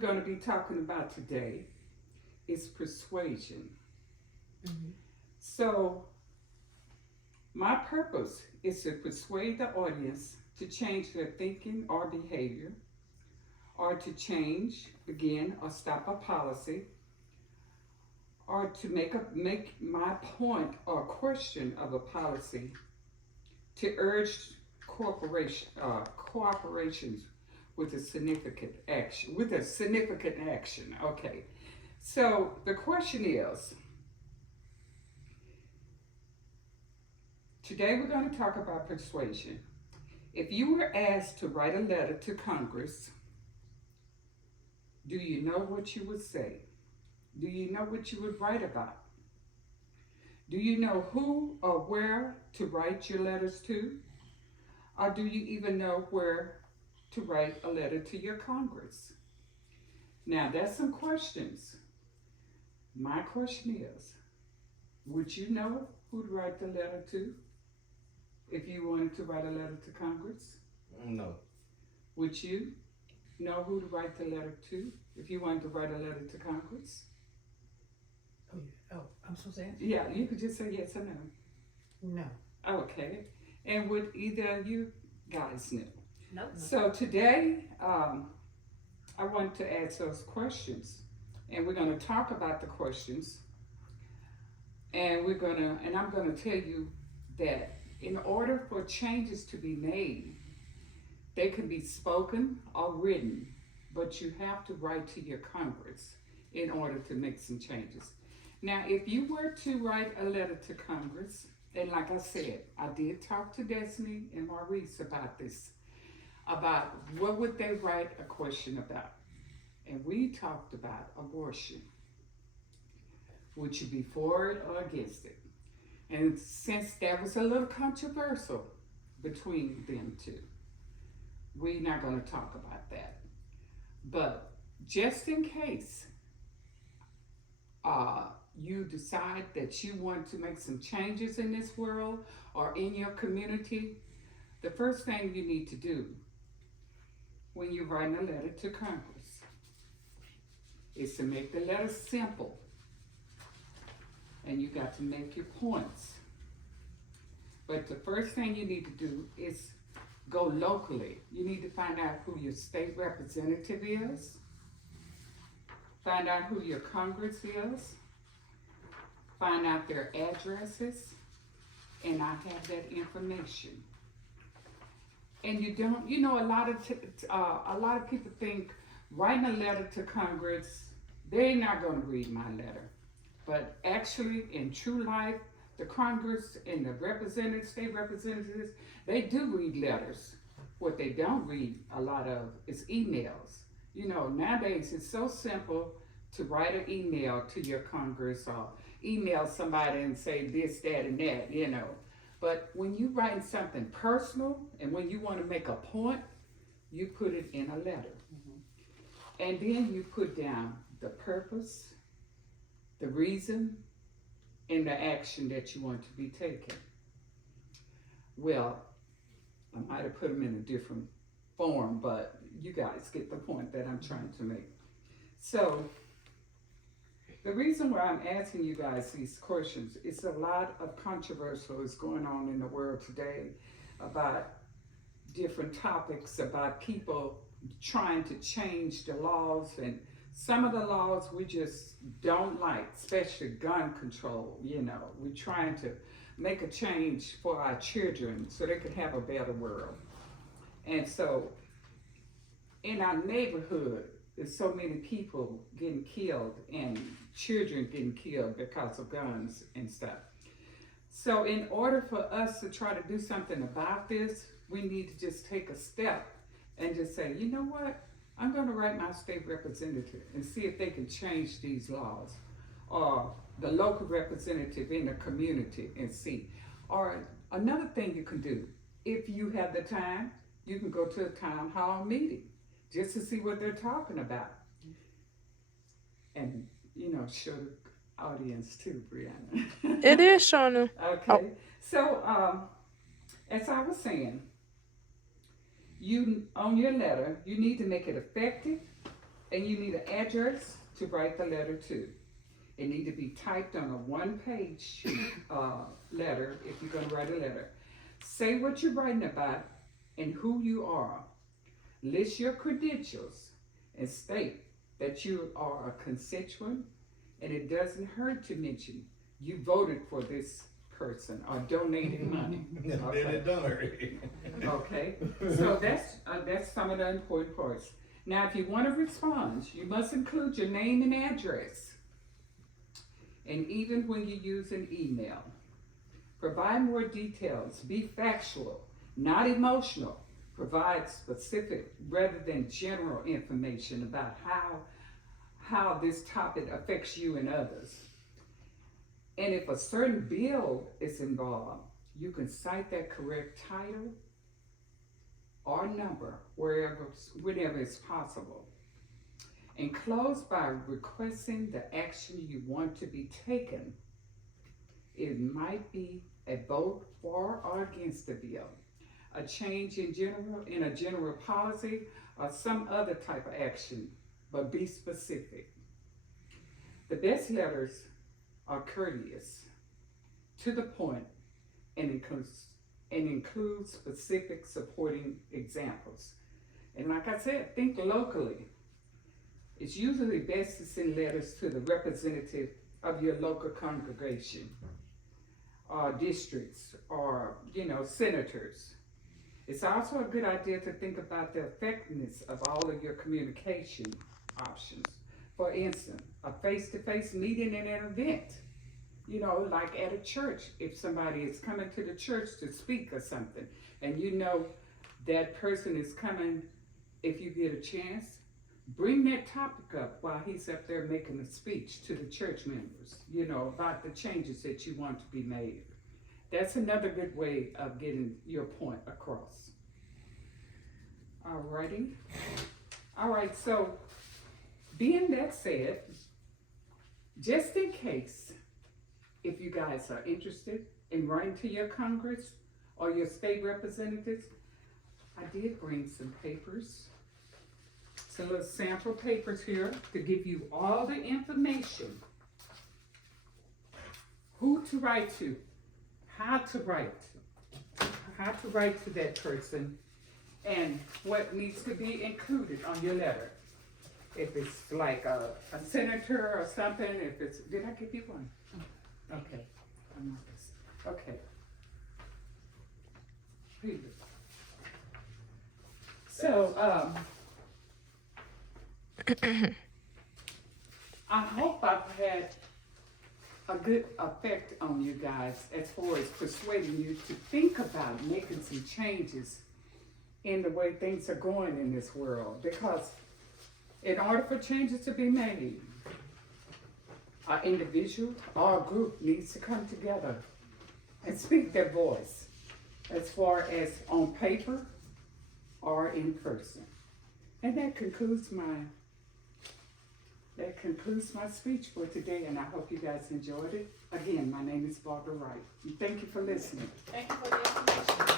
Going to be talking about today is persuasion. Mm-hmm. So, my purpose is to persuade the audience to change their thinking or behavior, or to change, begin, or stop a policy, or to make my point or question of a policy, to urge cooperations with a significant action. With a significant action. Okay. So the question is, today we're going to talk about persuasion. If you were asked to write a letter to Congress, do you know what you would say? Do you know what you would write about? Do you know who or where to write your letters to? Or do you even know where to write a letter to your Congress? Now, that's some questions. My question is, would you know who to write the letter to if you wanted to write a letter to Congress? No. Would you know who to write the letter to if you wanted to write a letter to Congress? Oh, yeah. Oh, I'm supposed to answer? Yeah, you could just say yes or no. No. Okay. And would either of you guys know? Nope. So today, I want to ask those questions, and we're going to talk about the questions, and I'm going to tell you that in order for changes to be made, they can be spoken or written, but you have to write to your Congress in order to make some changes. Now, if you were to write a letter to Congress, and like I said, I did talk to Destiny and Maurice about this, about what would they write a question about. And we talked about abortion. Would you be for it or against it? And since that was a little controversial between them two, we're not going to talk about that. But just in case you decide that you want to make some changes in this world or in your community, the first thing you need to do when you're writing a letter to Congress is to make the letter simple. And you got to make your points. But the first thing you need to do is go locally. You need to find out who your state representative is, find out who your Congress is, find out their addresses, and I have that information. And you don't, a lot of people think writing a letter to Congress, they're not going to read my letter. But actually, in true life, the Congress and the representatives, state representatives, they do read letters. What they don't read a lot of is emails. Nowadays it's so simple to write an email to your Congress or email somebody and say this, that, and that. But when you're writing something personal and when you want to make a point, you put it in a letter. Mm-hmm. And then you put down the purpose, the reason, and the action that you want to be taken. Well, I might have put them in a different form, but you guys get the point that I'm trying to make. So, the reason why I'm asking you guys these questions is a lot of controversy is going on in the world today about different topics, about people trying to change the laws, and some of the laws we just don't like, especially gun control. We're trying to make a change for our children so they can have a better world. And so in our neighborhood, there's so many people getting killed and children getting killed because of guns and stuff. So in order for us to try to do something about this, we need to just take a step and just say, you know what? I'm going to write my state representative and see if they can change these laws, or the local representative in the community and see. Or another thing you can do, if you have the time, you can go to a town hall meeting just to see what they're talking about. And, show the audience too, Brianna. It is, Shauna. Okay. Oh. So, as I was saying, on your letter, you need to make it effective, And you need an address to write the letter to. It need to be typed on a one-page sheet, letter if you're gonna write a letter. Say what you're writing about and who you are. List your credentials and state that you are a constituent, and it doesn't hurt to mention you voted for this person or donated money. Did it done already. Okay, so that's some of the important parts. Now, if you want to respond, you must include your name and address. And even when you use an email, provide more details. Be factual, not emotional. Provide specific rather than general information about how this topic affects you and others. And if a certain bill is involved, you can cite that correct title or number whenever it's possible. And close by requesting the action you want to be taken. It might be a vote for or against the bill, a change in a general policy, or some other type of action, but be specific. The best letters are courteous, to the point, and include specific supporting examples. And like I said, think locally. It's usually best to send letters to the representative of your local congregation, or districts, or senators. It's also a good idea to think about the effectiveness of all of your communication options. For instance, a face-to-face meeting in an event, like at a church, if somebody is coming to the church to speak or something, and that person is coming, if you get a chance, bring that topic up while he's up there making a speech to the church members, about the changes that you want to be made. That's another good way of getting your point across. Alrighty. All right, so being that said, just in case, if you guys are interested in writing to your Congress or your state representatives, I did bring some papers. Some little sample papers here to give you all the information. Who to write to, how to write to that person, and what needs to be included on your letter. If it's like a senator or something, did I give you one? Okay. Okay. Here you go. So, I hope I've had a good effect on you guys as far as persuading you to think about making some changes in the way things are going in this world. Because in order for changes to be made, an individual or a group needs to come together and speak their voice, as far as on paper or in person. And that concludes my speech for today, and I hope you guys enjoyed it. Again, my name is Barbara Wright, and thank you for listening. Thank you for the information.